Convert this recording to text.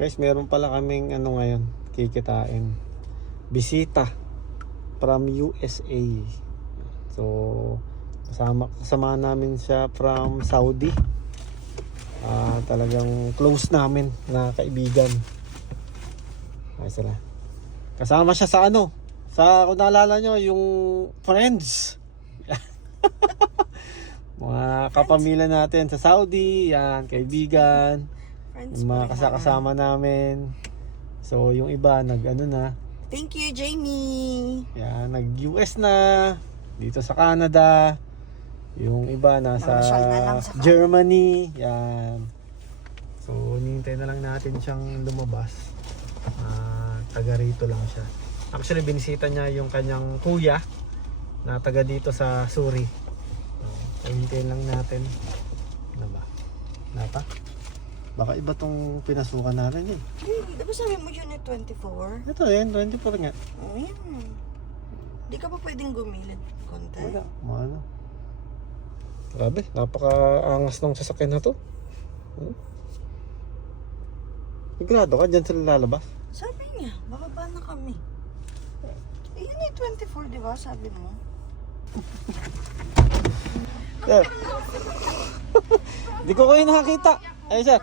Guys, meron pala kaming ano ngayon, kikitain. Bisita from USA. So, kasama namin siya from Saudi. Talagang close namin na kaibigan. Ay, sila. Kasama siya sa ano? Sa, kung naalala nyo, yung Friends. Mga kapamilya natin sa Saudi, yan, kaibigan. Yung mga kasama namin. So, yung iba, nag-ano na. Thank you, Jamie. Yan, nag-US na. Dito sa Canada. Yung iba, nasa Germany. Yan. So, hinihintay na lang natin siyang lumabas. Taga rito lang siya. Actually, binisita niya yung kanyang kuya na taga dito sa Suri. Hintayin lang natin. Ano ba? Napa? Baka iba tong pinasukan natin eh. Di ba sabi mo Unit 24? Ito yan, 24 nga. Oh, yan. Di ka pa pwedeng gumilid konti? Wala, ano. Grabe, napaka-angas ng sasakyan na to. Sigurado ka, dyan sila lalabas. Sabi niya, bababa na kami. Unit 24, di ba? Sabi mo. Sir. Di ko kayo nakakita. Ay, sir.